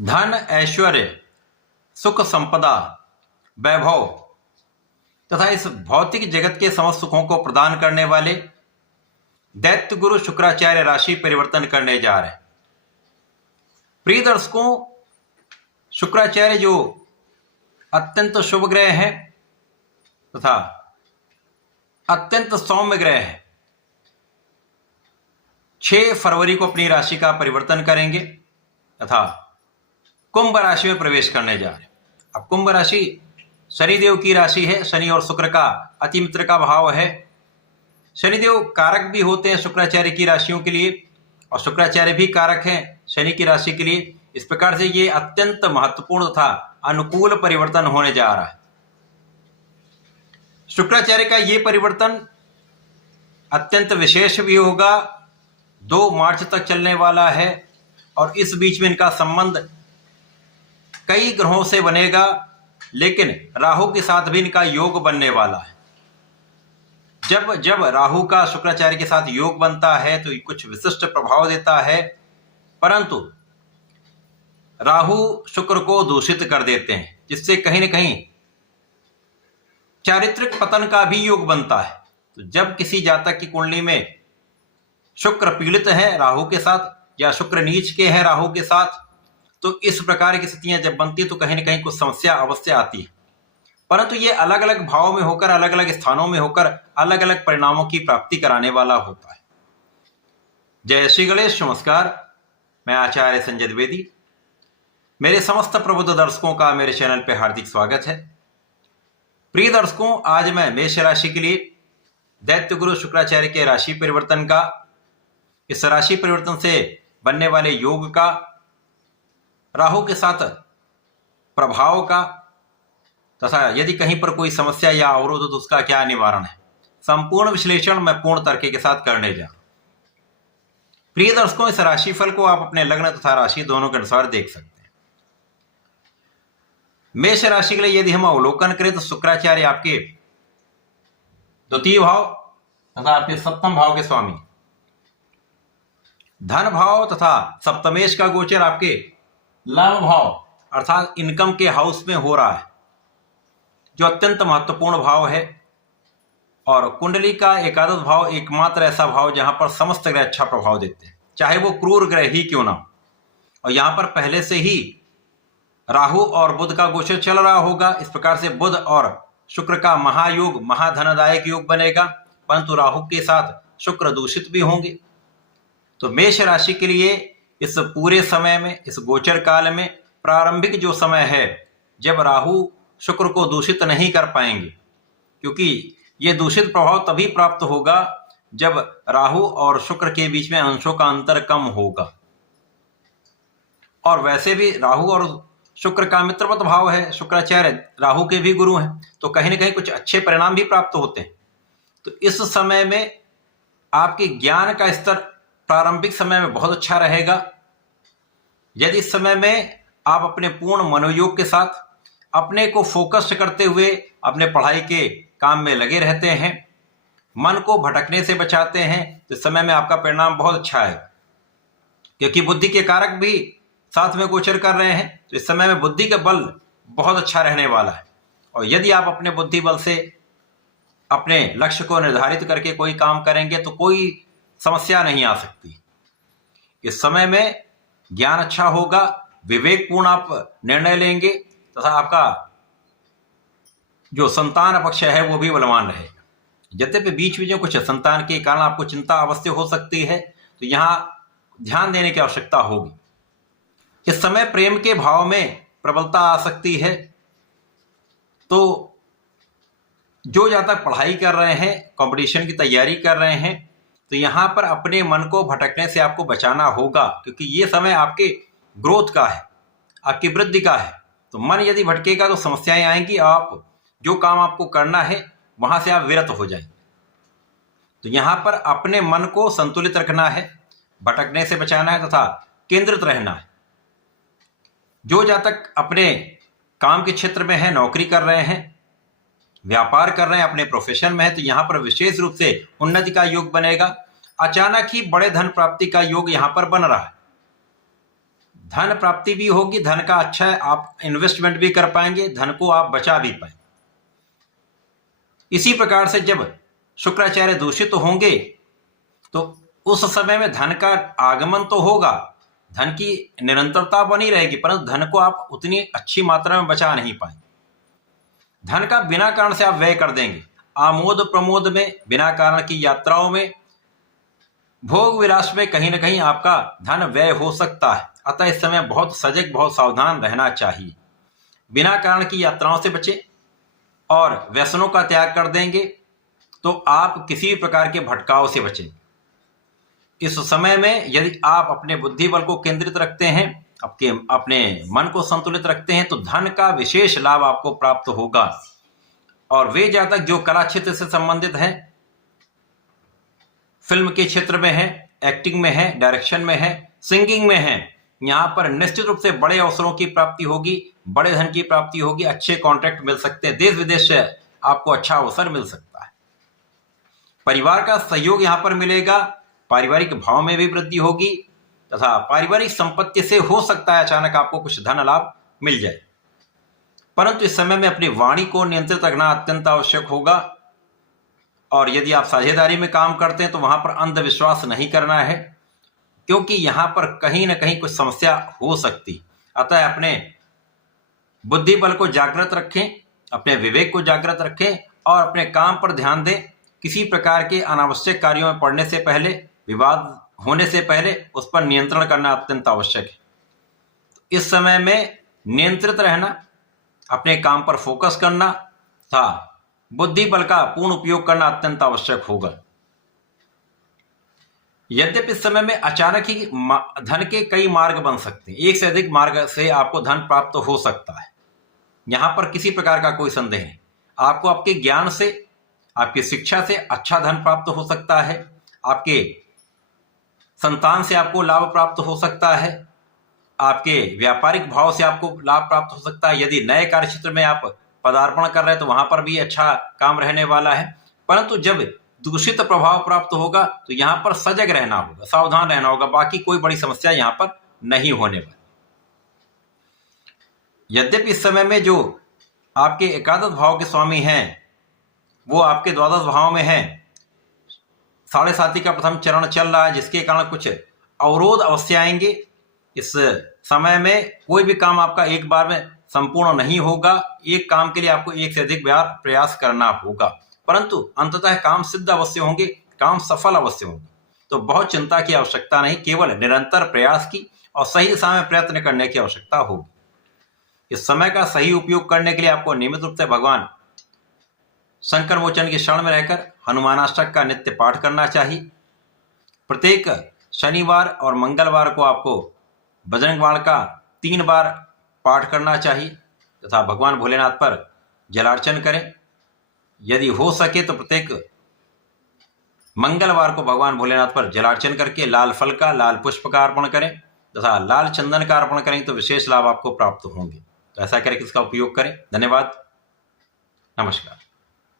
धन, ऐश्वर्य, सुख, संपदा, वैभव तथा इस भौतिक जगत के समस्त सुखों को प्रदान करने वाले दैत्य गुरु शुक्राचार्य राशि परिवर्तन करने जा रहे हैं। प्रिय दर्शकों, शुक्राचार्य जो अत्यंत शुभ ग्रह हैं तथा अत्यंत सौम्य ग्रह है, 6 फरवरी को अपनी राशि का परिवर्तन करेंगे तथा कुंभ राशि में प्रवेश करने जा रहे हैं। अब कुंभ राशि शनिदेव की राशि है। शनि और शुक्र का अति मित्र का भाव है। शनिदेव कारक भी होते हैं शुक्राचार्य की राशियों के लिए और शुक्राचार्य भी कारक हैं शनि की राशि के लिए। इस प्रकार से ये अत्यंत महत्वपूर्ण तथा अनुकूल परिवर्तन होने जा रहा है। शुक्राचार्य का ये परिवर्तन अत्यंत विशेष भी होगा, 2 मार्च तक चलने वाला है और इस बीच में इनका संबंध कई ग्रहों से बनेगा, लेकिन राहु के साथ भी इनका योग बनने वाला है। जब राहु का शुक्राचार्य के साथ योग बनता है तो कुछ विशिष्ट प्रभाव देता है, परंतु राहु शुक्र को दूषित कर देते हैं, जिससे कहीं न कहीं चारित्रिक पतन का भी योग बनता है। तो जब किसी जातक की कुंडली में शुक्र पीड़ित है राहु के साथ या शुक्र नीच के हैं राहु के साथ, तो इस प्रकार की स्थितियां जब बनती है तो कहीं न कहीं कुछ समस्या अवश्य आती है, परंतु ये अलग अलग भाव में होकर, अलग अलग स्थानों में होकर अलग अलग परिणामों की प्राप्ति कराने वाला होता है। जय श्री गणेश। नमस्कार, मैं आचार्य संजय द्विवेदी। मेरे समस्त प्रबुद्ध दर्शकों का मेरे चैनल पर हार्दिक स्वागत है। प्रिय दर्शकों, आज मैं मेष राशि के लिए दैत्य गुरु शुक्राचार्य के राशि परिवर्तन का, इस राशि परिवर्तन से बनने वाले योग का, राहु के साथ प्रभाव का तथा यदि कहीं पर कोई समस्या या अवरोध हो तो उसका क्या निवारण है, संपूर्ण विश्लेषण मैं पूर्ण तर्क के साथ करने जा रहा हूं। प्रिय दर्शकों, इस राशिफल को आप अपने लग्न तथा राशि दोनों के अनुसार देख सकते हैं। मेष राशि के लिए यदि हम अवलोकन करें तो शुक्राचार्य आपके द्वितीय भाव तथा आपके सप्तम भाव के स्वामी, धन भाव तथा सप्तमेश का गोचर आपके लाभ भाव अर्थात इनकम के हाउस में हो रहा है, जो अत्यंत महत्वपूर्ण भाव है। और कुंडली का एकादश भाव एकमात्र ऐसा भाव जहां पर समस्त ग्रह अच्छा प्रभाव देते हैं, चाहे वो क्रूर ग्रह ही क्यों ना हो। और यहां पर पहले से ही राहु और बुध का गोचर चल रहा होगा। इस प्रकार से बुध और शुक्र का महायोग, महाधनदायक योग बनेगा, परंतु राहु के साथ शुक्र दूषित भी होंगे। तो मेष राशि के लिए इस पूरे समय में, इस गोचर काल में प्रारंभिक जो समय है जब राहु शुक्र को दूषित नहीं कर पाएंगे, क्योंकि ये दूषित प्रभाव तभी प्राप्त होगा जब राहु और शुक्र के बीच में अंशों का अंतर कम होगा। और वैसे भी राहु और शुक्र का मित्रवत भाव है, शुक्राचार्य राहु के भी गुरु हैं, तो कहीं ना कहीं कुछ अच्छे परिणाम भी प्राप्त होते हैं। तो इस समय में आपके ज्ञान का स्तर प्रारंभिक समय में बहुत अच्छा रहेगा। यदि इस समय में आप अपने पूर्ण मनोयोग के साथ अपने को फोकस करते हुए अपने पढ़ाई के काम में लगे रहते हैं, मन को भटकने से बचाते हैं, तो इस समय में आपका परिणाम बहुत अच्छा है, क्योंकि बुद्धि के कारक भी साथ में गोचर कर रहे हैं। तो इस समय में बुद्धि का बल बहुत अच्छा रहने वाला है। और यदि आप अपने बुद्धि बल से अपने लक्ष्य को निर्धारित करके कोई काम करेंगे तो कोई समस्या नहीं आ सकती। इस समय में ज्ञान अच्छा होगा, विवेकपूर्ण आप निर्णय लेंगे तथा आपका जो संतान पक्ष है वो भी बलवान रहेगा। यद्यपि बीच में जो कुछ संतान के कारण आपको चिंता अवश्य हो सकती है, तो यहाँ ध्यान देने की आवश्यकता होगी। इस समय प्रेम के भाव में प्रबलता आ सकती है। तो जो जातक पढ़ाई कर रहे हैं, कंपटीशन की तैयारी कर रहे हैं, तो यहाँ पर अपने मन को भटकने से आपको बचाना होगा, क्योंकि ये समय आपके ग्रोथ का है, आपकी वृद्धि का है। तो मन यदि भटकेगा तो समस्याएं आएंगी, आप जो काम आपको करना है वहां से आप विरत हो जाएंगे। तो यहाँ पर अपने मन को संतुलित रखना है, भटकने से बचाना है तथा केंद्रित रहना है। जो जातक अपने काम के क्षेत्र में है, नौकरी कर रहे हैं, व्यापार कर रहे हैं, अपने प्रोफेशन में है, तो यहाँ पर विशेष रूप से उन्नति का योग बनेगा। अचानक ही बड़े धन प्राप्ति का योग यहाँ पर बन रहा है। धन प्राप्ति भी होगी, धन का अच्छा है, आप इन्वेस्टमेंट भी कर पाएंगे, धन को आप बचा भी पाएंगे। इसी प्रकार से जब शुक्राचार्य दूषित होंगे तो उस समय में धन का आगमन तो होगा, धन की निरंतरता बनी रहेगी, परंतु धन को आप उतनी अच्छी मात्रा में बचा नहीं पाएंगे। धन का बिना कारण से आप व्यय कर देंगे। आमोद प्रमोद में, बिना कारण की यात्राओं में, भोग विलास में कहीं ना कहीं आपका धन व्यय हो सकता है। अतः इस समय बहुत सजग, बहुत सावधान रहना चाहिए। बिना कारण की यात्राओं से बचें और व्यसनों का त्याग कर देंगे तो आप किसी भी प्रकार के भटकाव से बचें। इस समय में यदि आप अपने बुद्धि बल को केंद्रित रखते हैं, अपने मन को संतुलित रखते हैं, तो धन का विशेष लाभ आपको प्राप्त होगा। और वे जातक जो कला क्षेत्र से संबंधित हैं, फिल्म के क्षेत्र में है, एक्टिंग में है, डायरेक्शन में है, सिंगिंग में है, यहाँ पर निश्चित रूप से बड़े अवसरों की प्राप्ति होगी, बड़े धन की प्राप्ति होगी, अच्छे कॉन्ट्रैक्ट मिल सकते हैं, देश विदेश से आपको अच्छा अवसर मिल सकता है। परिवार का सहयोग यहाँ पर मिलेगा, पारिवारिक भाव में भी वृद्धि होगी तथा पारिवारिक संपत्ति से हो सकता है अचानक आपको कुछ धन लाभ मिल जाए। परंतु इस समय में अपनी वाणी को नियंत्रित रखना अत्यंत आवश्यक होगा। और यदि आप साझेदारी में काम करते हैं तो वहां पर अंधविश्वास नहीं करना है, क्योंकि यहां पर कहीं ना कहीं कुछ समस्या हो सकती। अतः अपने बुद्धि बल को जागृत रखें, अपने विवेक को जागृत रखें और अपने काम पर ध्यान दें। किसी प्रकार के अनावश्यक कार्यों में पड़ने से पहले, विवाद होने से पहले उस पर नियंत्रण करना अत्यंत आवश्यक है। इस समय में नियंत्रित रहना, अपने काम पर फोकस करना तथा बुद्धि बल का पूर्ण उपयोग करना अत्यंत आवश्यक होगा। यद्यपि इस समय में अचानक ही धन के कई मार्ग बन सकते हैं, एक से अधिक मार्ग से आपको धन प्राप्त हो सकता है, यहां पर किसी प्रकार का कोई संदेह नहीं। आपको आपके ज्ञान से, आपकी शिक्षा से अच्छा धन प्राप्त हो सकता है, आपके संतान से आपको लाभ प्राप्त हो सकता है, आपके व्यापारिक भाव से आपको लाभ प्राप्त हो सकता है। यदि नए कार्य क्षेत्र में आप पदार्पण कर रहे हैं तो वहां पर भी अच्छा काम रहने वाला है। परंतु जब दूषित प्रभाव प्राप्त होगा तो यहां पर सजग रहना होगा, सावधान रहना होगा, बाकी कोई बड़ी समस्या यहां पर नहीं होने वाली। यद्यपि इस समय में जो आपके एकादश भाव के स्वामी हैं वो आपके द्वादश भाव में हैं, साढ़े साथी का प्रथम चरण चल रहा है, जिसके कारण कुछ अवरोध अवश्य आएंगे। इस समय में कोई भी काम आपका एक बार में संपूर्ण नहीं होगा, एक काम के लिए आपको एक से अधिक बार प्रयास करना होगा, परंतु अंततः काम सिद्ध अवश्य होंगे, काम सफल अवश्य होंगे। तो बहुत चिंता की आवश्यकता नहीं, केवल निरंतर प्रयास की और सही दिशा में प्रयत्न करने की आवश्यकता होगी। इस समय का सही उपयोग करने के लिए आपको नियमित रूप से भगवान शंकर मोचन की शरण में रहकर हनुमानाष्टक का नित्य पाठ करना चाहिए। प्रत्येक शनिवार और मंगलवार को आपको बजरंग बाण का 3 बार पाठ करना चाहिए तथा भगवान भोलेनाथ पर जलार्चन करें। यदि हो सके तो प्रत्येक मंगलवार को भगवान भोलेनाथ पर जलार्चन करके लाल फल का, लाल पुष्प का अर्पण करें तथा लाल चंदन का अर्पण करें तो विशेष लाभ आपको प्राप्त होंगे। तो ऐसा करें कि इसका उपयोग करें। धन्यवाद, नमस्कार।